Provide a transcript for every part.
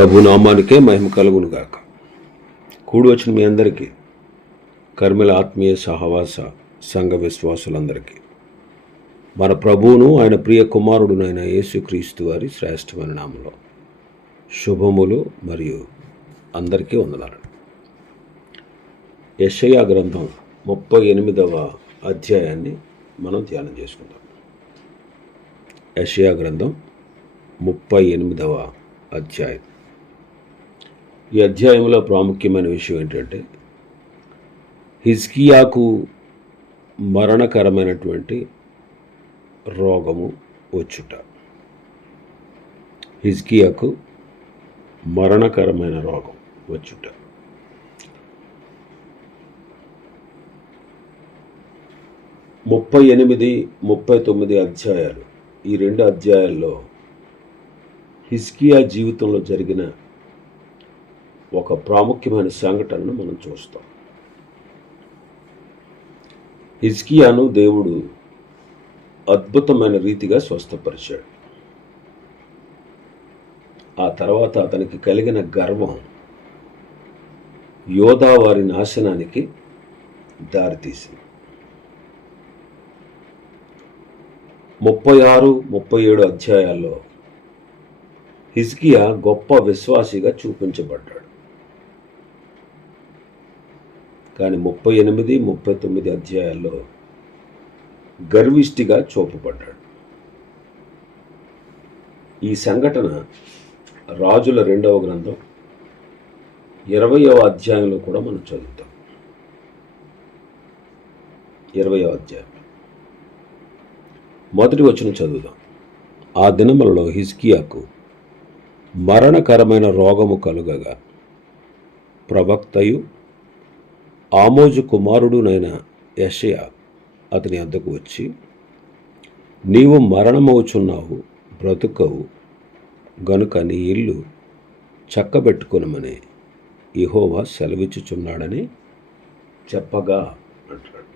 ప్రభు నామానికే మహిమ కలుగును గాక. కూడి వచ్చిన మీ అందరికీ, కర్మల ఆత్మీయ సహవాస సంఘ విశ్వాసులందరికీ మన ప్రభువును ఆయన ప్రియ కుమారుడునైన యేసుక్రీస్తు వారి శ్రేష్టమైన నామంలో శుభములు మరియు అందరికీ వందనాలు. యెషయా గ్రంథం 38వ అధ్యాయాన్ని మనం ధ్యానం చేసుకుందాం. యెషయా గ్రంథం 38వ అధ్యాయం. ఈ అధ్యాయంలో ప్రాముఖ్యమైన విషయం ఏంటంటే, హిజ్కియాకు మరణకరమైనటువంటి రోగము వచ్చుట. హిజ్కియాకు మరణకరమైన రోగం వచ్చుట. ముప్పై 39 అధ్యాయాలు, ఈ రెండు అధ్యాయాల్లో హిజ్కియా జీవితంలో జరిగిన ఒక ప్రాముఖ్యమైన సంఘటనను మనం చూస్తాం. హిజ్కియాను దేవుడు అద్భుతమైన రీతిగా స్వస్థపరిచాడు. ఆ తర్వాత అతనికి కలిగిన గర్వం యోధా వారి నాశనానికి దారితీసింది. 36, 37 అధ్యాయాల్లో హిజ్కియా గొప్ప విశ్వాసిగా చూపించబడ్డాడు. కానీ 38, 39 అధ్యాయాల్లో గర్విష్ఠిగా చూపబడ్డాడు. ఈ సంఘటన రాజుల 2వ గ్రంథం 20వ అధ్యాయంలో కూడా మనం చదువుతాం. 20వ అధ్యాయం మొదటి వచనం చదువుదాం. ఆ దినములలో హిజ్కియాకు మరణకరమైన రోగము కలుగగా ప్రవక్తయు ఆమోజు కుమారుడునైన యెషయా అతని వద్దకు వచ్చి, నీవు మరణమవుచున్నావు, బ్రతుకవు గనుక నీ ఇల్లు చక్కబెట్టుకొనమని యెహోవా సెలవిచ్చుచున్నాడని చెప్పగా అంటాడు.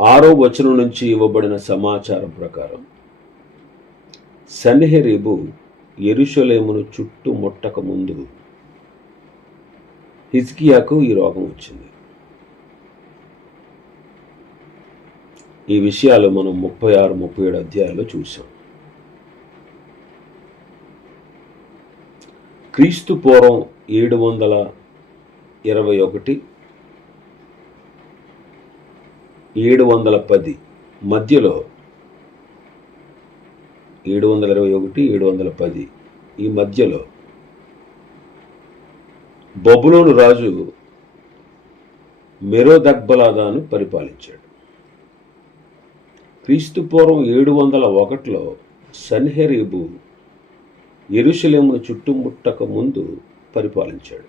6వ వచనం నుంచి ఇవ్వబడిన సమాచారం ప్రకారం సన్హెరీబు యెరూషలేమును చుట్టుముట్టక ముందు హిజ్కియాకు ఈ రోగం వచ్చింది. ఈ విషయాలు మనం 36, 37 అధ్యాయాల్లో చూసాం. క్రీస్తు పూర్వం 721, 710 మధ్యలో 721, 710 ఈ మధ్యలో బబులోను రాజు మెరోదగ్బలాదాను పరిపాలించాడు. క్రీస్తు పూర్వం 701లో సన్హెరీబు యెరూషలేమును చుట్టుముట్టక ముందు పరిపాలించాడు.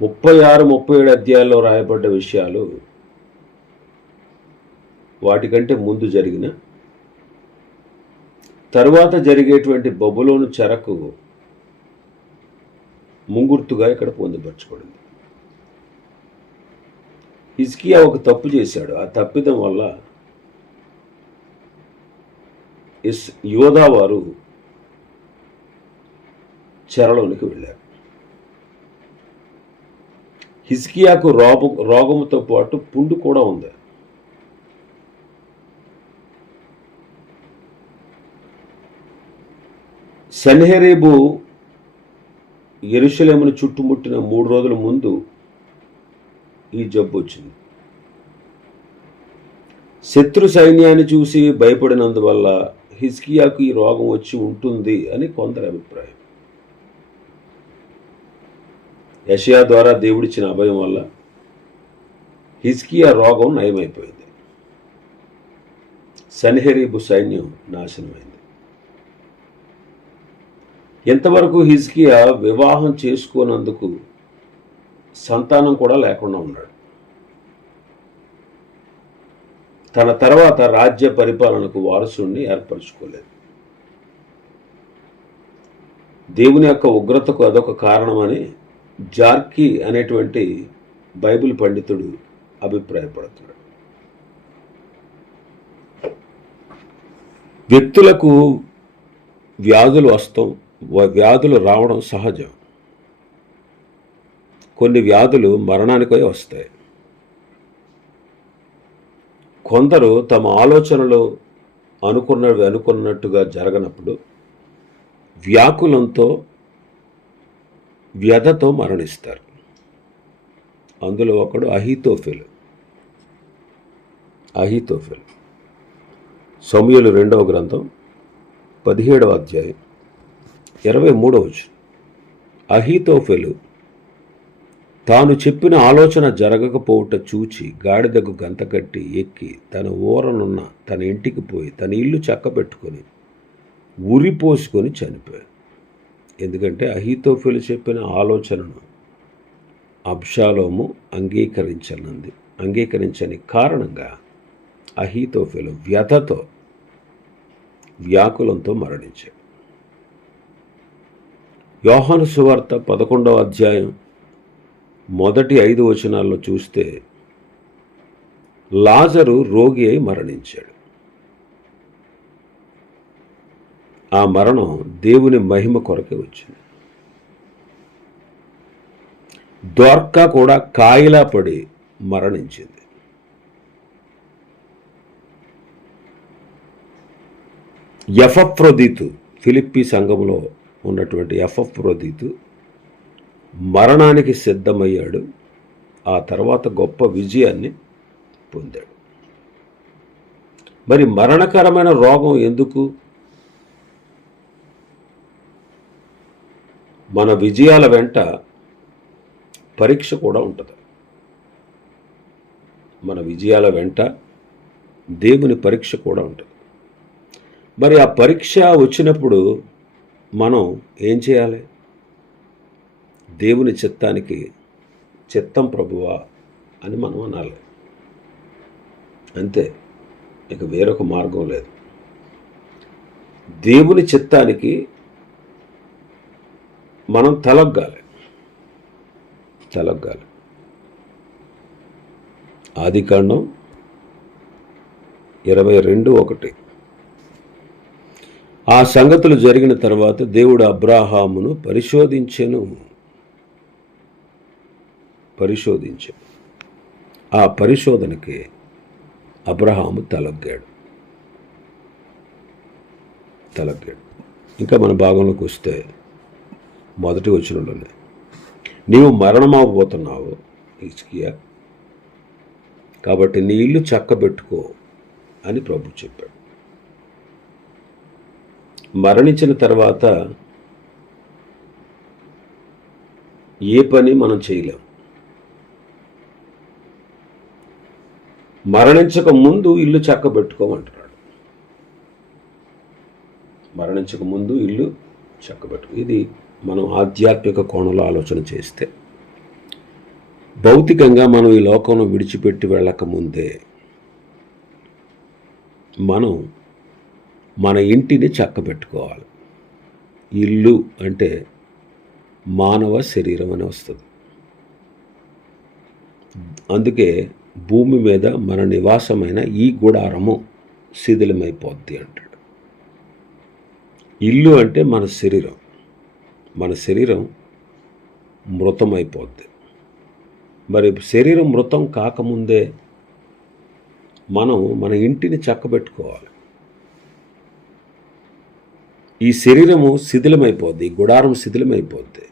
36, 37 అధ్యాయాల్లో రాయబడ్డ విషయాలు వాటికంటే ముందు జరిగిన, తరువాత జరిగేటువంటి బబులోను చెరకు ముంగుర్తుగా ఇక్కడ పొందుపరచబడింది. హిజ్కియా ఒక తప్పు చేశాడు. ఆ తప్పిదం వల్ల యోధా వారు చెరలోనికి వెళ్ళారు. హిజ్కియాకు రోగముతో పాటు పుండు కూడా ఉంది. సన్హెరీబు యెరూషలేమును చుట్టుముట్టిన 3 రోజుల ముందు ఈ జబ్బు వచ్చింది. శత్రు సైన్యాన్ని చూసి భయపడినందువల్ల హిజ్కియాకు ఈ రోగం వచ్చి ఉంటుంది అని కొందరి అభిప్రాయం. యెషయా ద్వారా దేవుడిచ్చిన అభయం వల్ల హిజ్కియా రోగం నయమైపోయింది. సన్హెరీబు సైన్యం నాశనమైంది. ఎంతవరకు హిజ్కియా వివాహం చేసుకోనందుకు సంతానం కూడా లేకుండా ఉన్నాడు. తన తర్వాత రాజ్య పరిపాలనకు వారసుడిని ఏర్పరచుకోలేదు. దేవుని యొక్క ఉగ్రతకు అదొక కారణమని జార్కి అనేటువంటి బైబిల్ పండితుడు అభిప్రాయపడుతున్నాడు. వ్యక్తులకు వ్యాధులు రావడం సహజం. కొన్ని వ్యాధులు మరణానికై వస్తాయి. కొందరు తమ ఆలోచనలు అనుకున్నట్టుగా జరగనప్పుడు వ్యాకులంతో వ్యధతో మరణిస్తారు. అందులో ఒకడు అహీతోఫెలు. సమూయేలు 2వ గ్రంథం 17వ అధ్యాయం 23వ వచనం. అహీతోఫెలు తాను చెప్పిన ఆలోచన జరగకపోవుట చూచి గాడిదకు గంత కట్టి ఎక్కి తన ఊరనున్న తన ఇంటికి పోయి తన ఇల్లు చక్కబెట్టుకొని ఉరిపోసుకొని చనిపోయాడు. ఎందుకంటే అహీతోఫెలు చెప్పిన ఆలోచనను అబ్షాలోము అంగీకరించని కారణంగా అహీతోఫెలు వ్యధతో వ్యాకులంతో మరణించాడు. యోహాను సువార్త 11వ అధ్యాయం మొదటి 5 వచనాల్లో చూస్తే లాజరు రోగి అయి మరణించాడు. ఆ మరణం దేవుని మహిమ కొరకే వచ్చింది. దోర్కా కూడా కాయిలా పడి మరణించింది. ఎపఫ్రోదితు, ఫిలిప్పీ సంఘంలో ఉన్నటువంటి ఎపఫ్రోదితు మరణానికి సిద్ధమయ్యాడు. ఆ తర్వాత గొప్ప విజయాన్ని పొందాడు. మరి మరణకరమైన రోగం ఎందుకు? మన విజయాల వెంట పరీక్ష కూడా ఉంటుంది. మన విజయాల వెంట దేవుని పరీక్ష కూడా ఉంటుంది. మరి ఆ పరీక్ష వచ్చినప్పుడు మనం ఏం చేయాలి? దేవుని చిత్తం ప్రభువా అని మనం అనాలి. అంతే, ఇక వేరొక మార్గం లేదు. దేవుని చిత్తానికి మనం తలొగ్గాలి. ఆదికాండం 22:1. ఆ సంగతులు జరిగిన తర్వాత దేవుడు అబ్రాహామును పరిశోధించెను. ఆ పరిశోధనకి అబ్రహాము తలొగ్గాడు. ఇంకా మన భాగంలోకి వస్తే మొదటి వచనంలోనే, నీవు మరణమవబోతున్నావు హిజ్కియా, కాబట్టి నీ ఇల్లు చక్కబెట్టుకో అని ప్రభు చెప్పాడు. మరణించిన తర్వాత ఏ పని మనం చేయలేం. మరణించక ముందు ఇల్లు చక్కబెట్టుకోమంటున్నాడు. ఇది మనం ఆధ్యాత్మిక కోణంలో ఆలోచన చేస్తే, భౌతికంగా మనం ఈ లోకంలో విడిచిపెట్టి వెళ్ళకముందే మనం మన ఇంటిని చక్కబెట్టుకోవాలి. ఇల్లు అంటే మానవ శరీరం అని వస్తుంది. అందుకే భూమి మీద మన నివాసమైన ఈ గుడారము శిథిలమైపోద్ది అంటాడు. ఇల్లు అంటే మన శరీరం మృతమైపోద్ది. మరి శరీరం మృతం కాకముందే మనం మన ఇంటిని చక్కబెట్టుకోవాలి. ఈ శరీరము శిథిలమైపోద్ది, ఈ గుడారం శిథిలమైపోద్ది.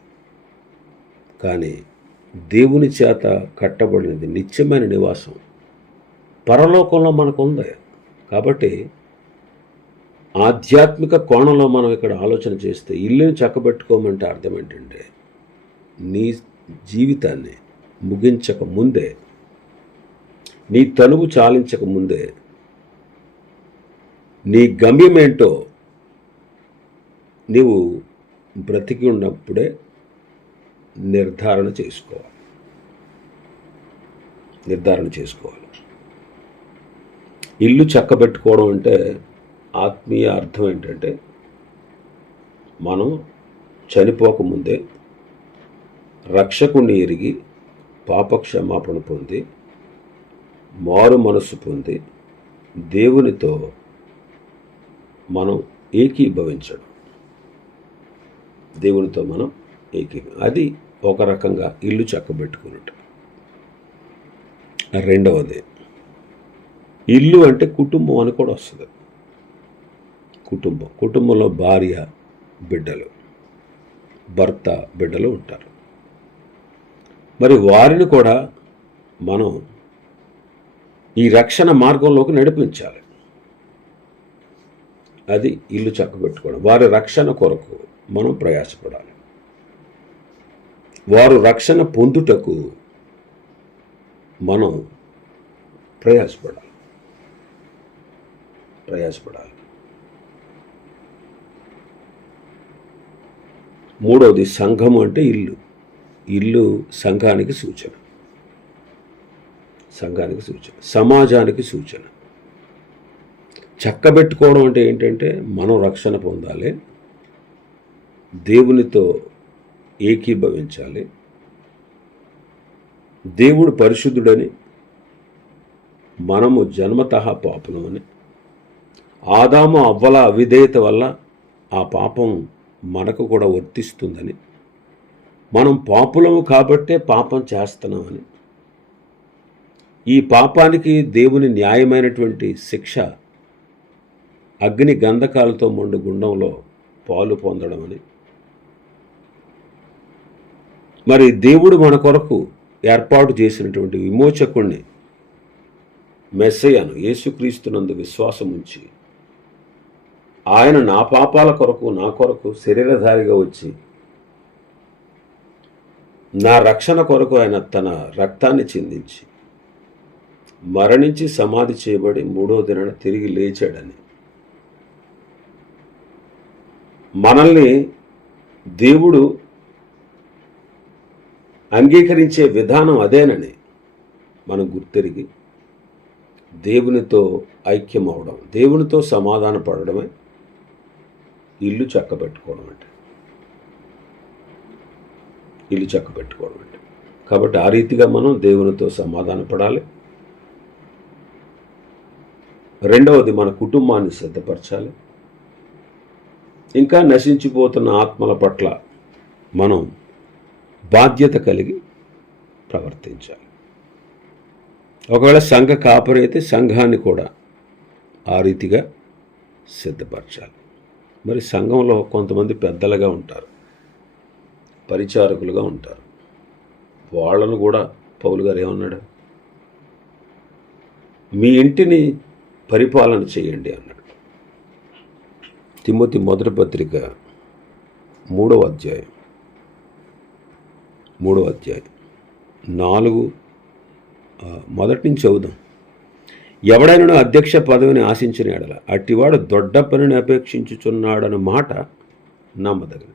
కానీ దేవుని చేత కట్టబడినది నిత్యమైన నివాసం పరలోకంలో మనకు ఉంది. కాబట్టి ఆధ్యాత్మిక కోణంలో మనం ఇక్కడ ఆలోచన చేస్తే, ఇల్లుని చక్కబెట్టుకోమంటే అర్థం ఏంటంటే, నీ జీవితాన్ని ముగించక ముందే, నీ తనువు చాలించక ముందే, నీ గమ్యమేంటో నీవు బ్రతికి ఉన్నప్పుడే నిర్ధారణ చేసుకోవాలి. ఇల్లు చక్కబెట్టుకోవడం అంటే ఆత్మీయ అర్థం ఏంటంటే, మనం చనిపోకముందే రక్షకుణ్ణి ఎరిగి పాపక్షమాపణ పొంది మారు మనస్సు పొంది దేవునితో మనం ఏకీభవించడం, దేవునితో మనం అది ఒక రకంగా ఇల్లు చక్కబెట్టుకున్నట్టు. రెండవది, ఇల్లు అంటే కుటుంబం అని కూడా వస్తుంది. కుటుంబంలో భార్య, బిడ్డలు, భర్త, బిడ్డలు ఉంటారు. మరి వారిని కూడా మనం ఈ రక్షణ మార్గంలోకి నడిపించాలి. అది ఇల్లు చక్కబెట్టుకోవడం. వారి రక్షణ కొరకు మనం ప్రయాసపడాలి. వారు రక్షణ పొందుటకు మనం ప్రయాసపడాలి. మూడవది, సంఘము అంటే ఇల్లు సంఘానికి సూచన, సమాజానికి సూచన. చక్కబెట్టుకోవడం అంటే ఏంటంటే మనం రక్షణ పొందాలి, దేవునితో ఏకీభవించాలి, దేవుడు పరిశుద్ధుడని, మనము జన్మతః పాపులమని, ఆదాము అవ్వల అవిధేయత వల్ల ఆ పాపం మనకు కూడా వర్తిస్తుందని, మనం పాపులము కాబట్టే పాపం చేస్తున్నామని, ఈ పాపానికి దేవుని న్యాయమైనటువంటి శిక్ష అగ్ని గంధకాలతో మండు గుండంలో పాలు పొందడం అని, మరి దేవుడు మన కొరకు ఏర్పాటు చేసినటువంటి విమోచకుణ్ణి, మెస్సయ్యను, యేసుక్రీస్తునందు విశ్వాసం ఉంచి ఆయన నా పాపాల కొరకు, నా కొరకు శరీరధారిగా వచ్చి నా రక్షణ కొరకు ఆయన తన రక్తాన్ని చిందించి మరణించి సమాధి చేయబడి 3వ దినాన తిరిగి లేచాడని, మనల్ని దేవుడు అంగీకరించే విధానం అదేనని మనం గుర్తెరిగి దేవునితో ఐక్యం అవడం, దేవునితో సమాధాన పడడమే ఇల్లు చక్కబెట్టుకోవడం అంటే. కాబట్టి ఆ రీతిగా మనం దేవునితో సమాధాన పడాలి. రెండవది, మన కుటుంబాన్ని సిద్ధపరచాలి. ఇంకా నశించిపోతున్న ఆత్మల పట్ల మనం బాధ్యత కలిగి ప్రవర్తించాలి. ఒకవేళ సంఘ కాపరి అయితే సంఘాన్ని కూడా ఆ రీతిగా సిద్ధపరచాలి. మరి సంఘంలో కొంతమంది పెద్దలుగా ఉంటారు, పరిచారకులుగా ఉంటారు. వాళ్ళను కూడా పౌలు గారు ఏమన్నాడు? మీ ఇంటిని పరిపాలన చేయండి అన్నాడు. తిమోతి మొదటి పత్రిక 3వ అధ్యాయం 4 మొదటి నుంచి చదువుదాం. ఎవడైనా అధ్యక్ష పదవిని ఆశించిన ఎడల అట్టివాడు దొడ్డ పనిని అపేక్షించుచున్నాడన్న మాట నమ్మదగిన.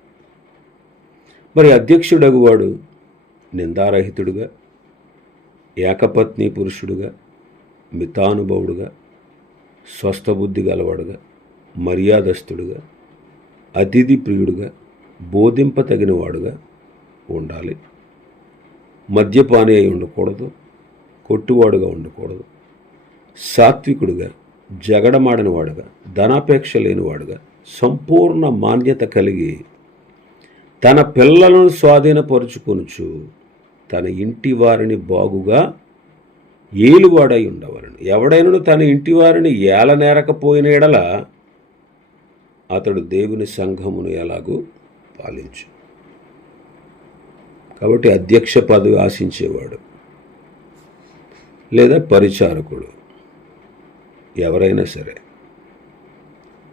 మరి అధ్యక్షుడగువాడు నిందారహితుడుగా, ఏకపత్ని పురుషుడుగా, మితానుభవుడుగా, స్వస్థబుద్ధి గలవాడుగా, మర్యాదస్తుడుగా, అతిథి ప్రియుడుగా, బోధింపతగినవాడుగా ఉండాలి. మద్యపాని అయి ఉండకూడదు, కొట్టువాడుగా ఉండకూడదు, సాత్వికుడుగా, జగడమాడనివాడుగా, ధనాపేక్ష లేనివాడుగా, సంపూర్ణ మాన్యత కలిగి తన పిల్లలను స్వాధీనపరుచుకొనుచు తన ఇంటి వారిని బాగుగా ఏలువాడై ఉండవలను. ఎవడైనా తన ఇంటి వారిని ఏలనేరకపోయిన ఎడల అతడు దేవుని సంఘమును ఎలాగూ పాలించు. కాబట్టి అధ్యక్ష పదవి ఆశించేవాడు లేదా పరిచారకుడు ఎవరైనా సరే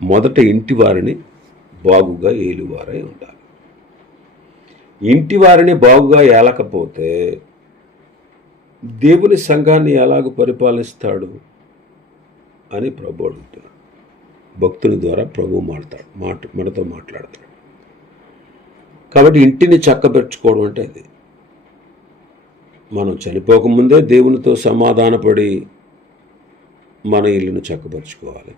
మొదట ఇంటి వారిని బాగుగా ఏలువారై ఉండాలి. ఇంటి వారిని బాగుగా ఏలకపోతే దేవుని సంఘాన్ని ఎలాగూ పరిపాలిస్తాడు అని ప్రభు అడుగుతున్నాడు. భక్తుని ద్వారా ప్రభు మనతో మాట్లాడతాడు. కాబట్టి ఇంటిని చక్కబెట్టుకోవడం అంటే అది. మనం చనిపోకముందే దేవునితో సమాధానపడి మన ఇల్లును చక్కపరుచుకోవాలి.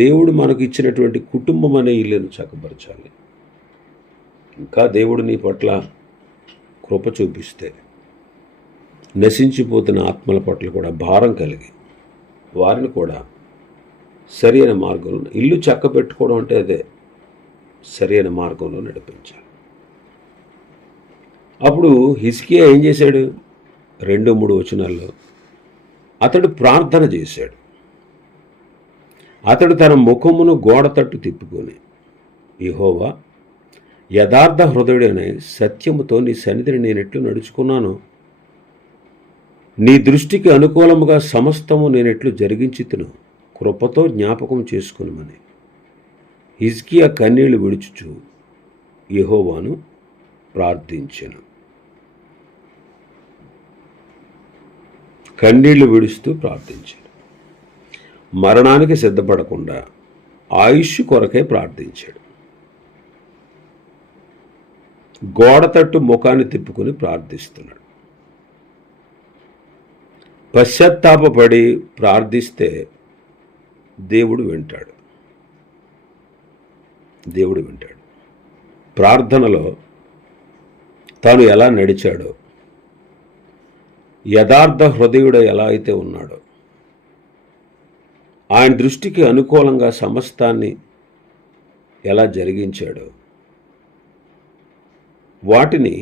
దేవుడు మనకు ఇచ్చినటువంటి కుటుంబం అనే ఇల్లును చక్కపరచాలి. ఇంకా దేవుడు నీ పట్ల కృప చూపిస్తే నశించిపోతున్న ఆత్మల పట్ల కూడా భారం కలిగి వారిని కూడా సరి అయిన మార్గంలో, ఇల్లు చక్క పెట్టుకోవడం అంటే అదే, సరి అయిన మార్గంలో నడిపించాలి. అప్పుడు హిజ్కియా ఏం చేశాడు? 2-3 వచనాల్లో అతడు ప్రార్థన చేశాడు. అతడు తన ముఖమును గోడ తట్టు తిప్పుకొని, యెహోవా, యథార్థ హృదయుడనే సత్యముతో నీ సన్నిధిని నేనెట్లు నడుచుకున్నాను, నీ దృష్టికి అనుకూలముగా సమస్తము నేనెట్లు జరిగించితును, కృపతో జ్ఞాపకం చేసుకునమని హిజ్కియా కన్నీళ్లు విడుచుచు యెహోవాను ప్రార్థించెను. కన్నీళ్లు విడుస్తూ ప్రార్థించాడు. మరణానికి సిద్ధపడకుండా ఆయుష్ కొరకే ప్రార్థించాడు. గోడ తట్టు ముఖాన్ని తిప్పుకొని ప్రార్థిస్తున్నాడు. పశ్చాత్తాపపడి ప్రార్థిస్తే దేవుడు వింటాడు. దేవుడు వింటాడు. ప్రార్థనలో తాను ఎలా నడిచాడో, యథార్థ హృదయుడు ఎలా అయితే ఉన్నాడో, ఆయన దృష్టికి అనుకూలంగా సమస్తాన్ని ఎలా జరిగించాడో, వాటిని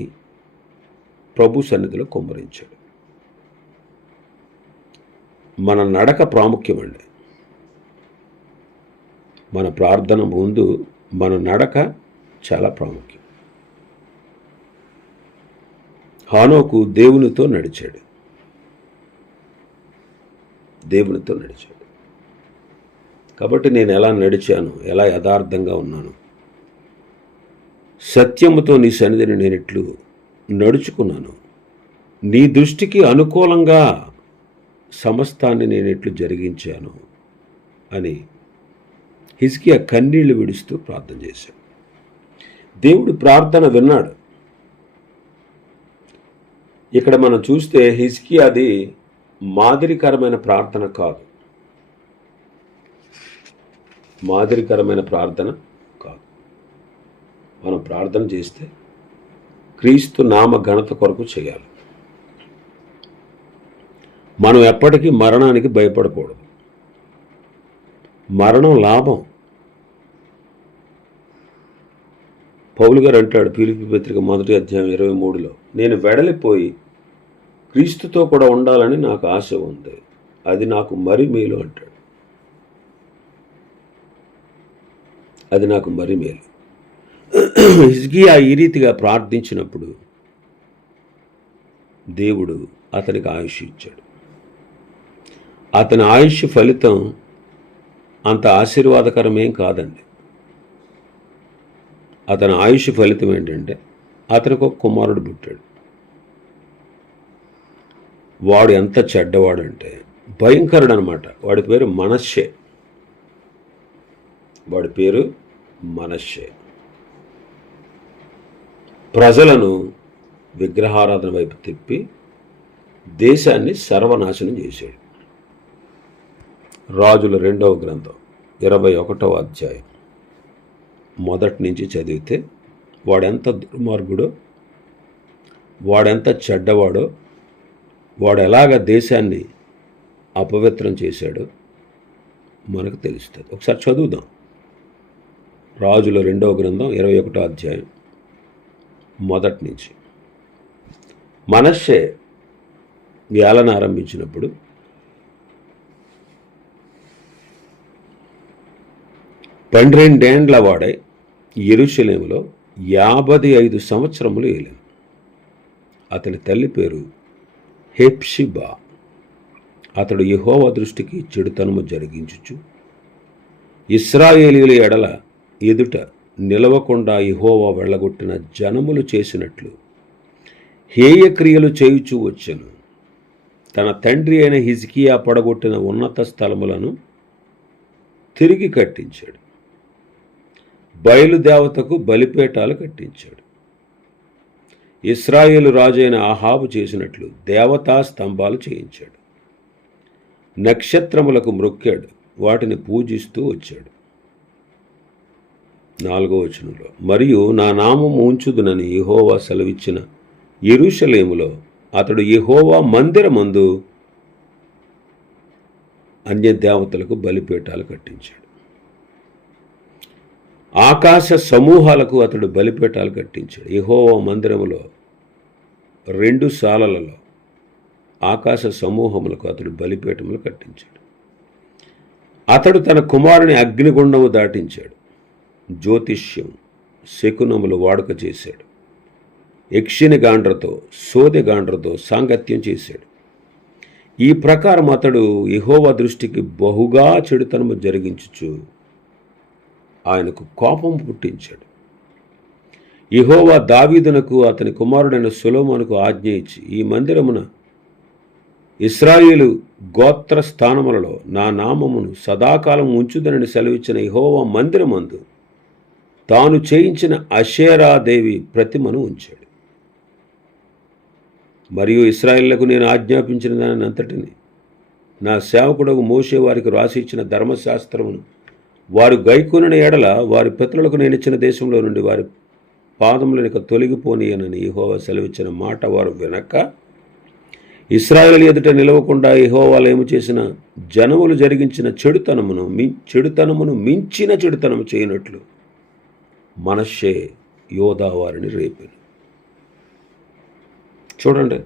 ప్రభు సన్నిధిలో కుమ్మరించాడు. మన నడక ప్రాముఖ్యమండి. మన ప్రార్థన ముందు మన నడక చాలా ప్రాముఖ్యం. హానోకు దేవునితో నడిచాడు. దేవునితో నడిచాడు. కాబట్టి నేను ఎలా నడిచాను, ఎలా యథార్థంగా ఉన్నాను, సత్యముతో నీ సన్నిధిని నేను ఎట్లు నడుచుకున్నాను, నీ దృష్టికి అనుకూలంగా సమస్తాన్ని నేను ఎట్లు జరిగించాను అని హిజ్కియా కన్నీళ్లు విడుస్తూ ప్రార్థన చేశాడు. దేవుడు ప్రార్థన విన్నాడు. ఇక్కడ మనం చూస్తే హిజ్కియాది మాదిరికరమైన ప్రార్థన కాదు. మాదిరికరమైన ప్రార్థన కాదు. మనం ప్రార్థన చేస్తే క్రీస్తు నామ ఘనత కొరకు చేయాలి. మనం ఎప్పటికీ మరణానికి భయపడకూడదు. మరణం లాభం. పౌలు గారు అంటాడు ఫిలిప్పీ పత్రిక 1వ అధ్యాయం 23లో, నేను వెడలిపోయి క్రీస్తుతో కూడా ఉండాలని నాకు ఆశ ఉంది, అది నాకు మరి మేలు అంటాడు. అది నాకు మరి మేలు. హిజ్కియా ఈ రీతిగా ప్రార్థించినప్పుడు దేవుడు అతనికి ఆయుష్ ఇచ్చాడు. అతని ఆయుష్ ఫలితం అంత ఆశీర్వాదకరమేం కాదండి. అతని ఆయుష్ ఫలితం ఏంటంటే అతనికి ఒక కుమారుడు పుట్టాడు. వాడు ఎంత చెడ్డవాడంటే భయంకరుడు అనమాట. వాడి పేరు మనష్షే. వాడి పేరు మనష్షే. ప్రజలను విగ్రహారాధన వైపు తిప్పి దేశాన్ని సర్వనాశనం చేశాడు. రాజుల 2వ గ్రంథం 21వ అధ్యాయం మొదటి నుంచి చదివితే వాడెంత దుర్మార్గుడో, వాడెంత చెడ్డవాడో, వాడు ఎలాగ దేశాన్ని అపవిత్రం చేశాడో మనకు తెలుస్తుంది. ఒకసారి చదువుదాం. రాజుల 2వ గ్రంథం 21వ అధ్యాయం మొదటి నుంచి. మనష్షే ఏలన ఆరంభించినప్పుడు 12 ఏండ్ల వాడై యెరూషలేములో 55 సంవత్సరములు ఏలాను. అతని తల్లి పేరు హెప్షిబా. అతడు యెహోవా దృష్టికి చెడుతనము జరిగించుచు ఇశ్రాయేలీయుల ఎడల ఎదుట నిలవకుండా యెహోవా వెళ్ళగొట్టిన జనములు చేసినట్లు హేయక్రియలు చేయుచూ వచ్చెను. తన తండ్రి అయిన హిజ్కియా పడగొట్టిన ఉన్నత స్థలములను తిరిగి కట్టించాడు. బయలుదేవతకు బలిపీఠాలు కట్టించాడు. ఇశ్రాయేలు రాజు అయిన ఆహాబు చేసినట్లు దేవతా స్తంభాలు చేయించాడు. నక్షత్రములకు మ్రొక్కాడు, వాటిని పూజిస్తూ వచ్చాడు. 4వ వచనంలో, మరియు నా నామము ఉంచుదునని యెహోవా సెలవిచ్చిన యెరూషలేములో అతడు యెహోవా మందిరమందు అన్య దేవతలకు బలిపీఠాలు కట్టించాడు. ఆకాశ సమూహాలకు అతడు బలిపీఠాలు కట్టించాడు. యెహోవా మందిరములో 2 సాలలలో ఆకాశ సమూహములకు అతడు బలిపీఠములు కట్టించాడు. అతడు తన కుమారుని అగ్నిగుండము దాటించాడు. జ్యోతిష్యం, శకునములు వాడుక చేశాడు. యక్షిని గాండ్రతో, సోదె గాండ్రతో సాంగత్యం చేశాడు. ఈ ప్రకారం అతడు యెహోవా దృష్టికి బహుగా చెడుతనము జరిగించుచు ఆయనకు కోపం పుట్టించాడు. యెహోవా దావీదునకు అతని కుమారుడైన సొలొమోనుకు ఆజ్ఞ ఇచ్చి, ఈ మందిరమున ఇశ్రాయేలు గోత్ర స్థానములలో నా నామమును సదాకాలం ఉంచుదనని సెలవిచ్చిన యెహోవా మందిరమందు తాను చేయించిన అషేరాదేవి ప్రతిమను ఉంచాడు. మరియు ఇశ్రాయేలులకు నేను ఆజ్ఞాపించిన దానిని అంతటిని, నా సేవకుడకు మోషే వారికి రాసి ఇచ్చిన ధర్మశాస్త్రమును వారు గైకొనిన ఎడల వారి పితరులకు నేను ఇచ్చిన దేశంలో నుండి వారి పాదములనిక తొలగిపోనీయనని యెహోవా సెలవిచ్చిన మాట వారు వినక, ఇశ్రాయేలు ఎదుట నిలవకుండా యెహోవాలేము చేసిన జనములు జరిగించిన చెడుతనమును మించిన చెడుతనము చేయనట్లు మనష్షే యోధా వారిని రేపెను. చూడండి,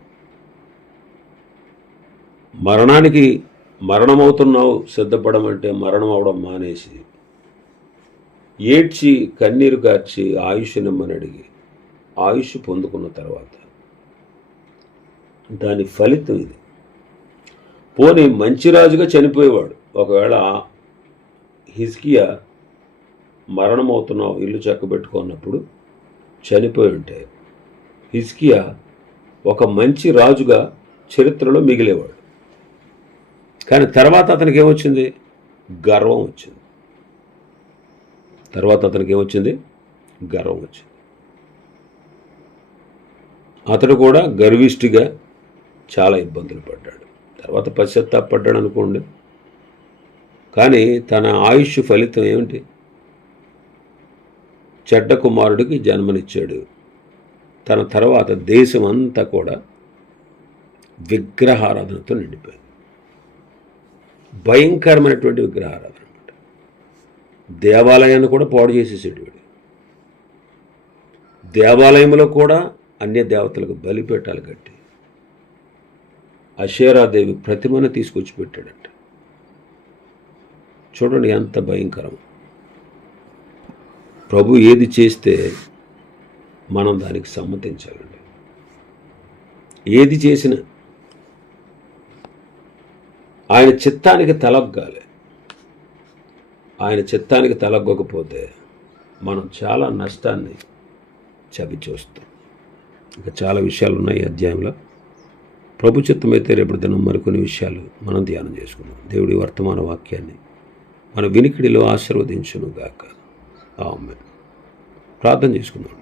మరణమవుతున్నావు సిద్ధపడమంటే మరణం అవడం మానేసి, ఏడ్చి కన్నీరు కార్చి ఆయుష్ నిమ్మని అడిగి ఆయుష్ పొందుకున్న తర్వాత దాని ఫలితం ఇది. పోనీ మంచి రాజుగా చనిపోయేవాడు. ఒకవేళ హిజ్కియా మరణమవుతున్నావు ఇల్లు చక్కబెట్టుకున్నప్పుడు చనిపోయి ఉంటే హిజ్కియా ఒక మంచి రాజుగా చరిత్రలో మిగిలేవాడు. కానీ తర్వాత అతనికి ఏమొచ్చింది? గర్వం వచ్చింది. గర్వం వచ్చింది. అతడు కూడా గర్విష్ఠిగా చాలా ఇబ్బందులు పడ్డాడు. తర్వాత పశ్చాత్తాపడ్డాడు అనుకోండి. కానీ తన ఆయుష్ ఫలితం ఏమిటి? చెడ్డ కుమారుడికి జన్మనిచ్చాడు. తన తర్వాత దేశం అంతా కూడా విగ్రహారాధనతో నిండిపోయింది. భయంకరమైనటువంటి విగ్రహారాధన అనమాట. దేవాలయాన్ని కూడా పాడు చేసేసాడు వీడు. దేవాలయంలో కూడా అన్య దేవతలకు బలిపీఠాలు కట్టి అషేరాదేవి ప్రతిమను తీసుకొచ్చి పెట్టాడట. చూడండి ఎంత భయంకరం. ప్రభు ఏది చేస్తే మనం దానికి సమ్మతించాలండి. ఏది చేసినా ఆయన చిత్తానికి తలొగ్గాలి. ఆయన చిత్తానికి తలొగ్గకపోతే మనం చాలా నష్టాన్ని చవిచూస్తాం. ఇంకా చాలా విషయాలు ఉన్నాయి ఈ అధ్యాయంలో. ప్రభు చిత్తమైతే రేపటి దినం మరికొన్ని విషయాలు మనం ధ్యానం చేసుకుందాం. దేవుడి వర్తమాన వాక్యాన్ని మన వినికిడిలో ఆశీర్వదించును గాక. ఆమేన్. ప్రార్థన చేసుకుందాం.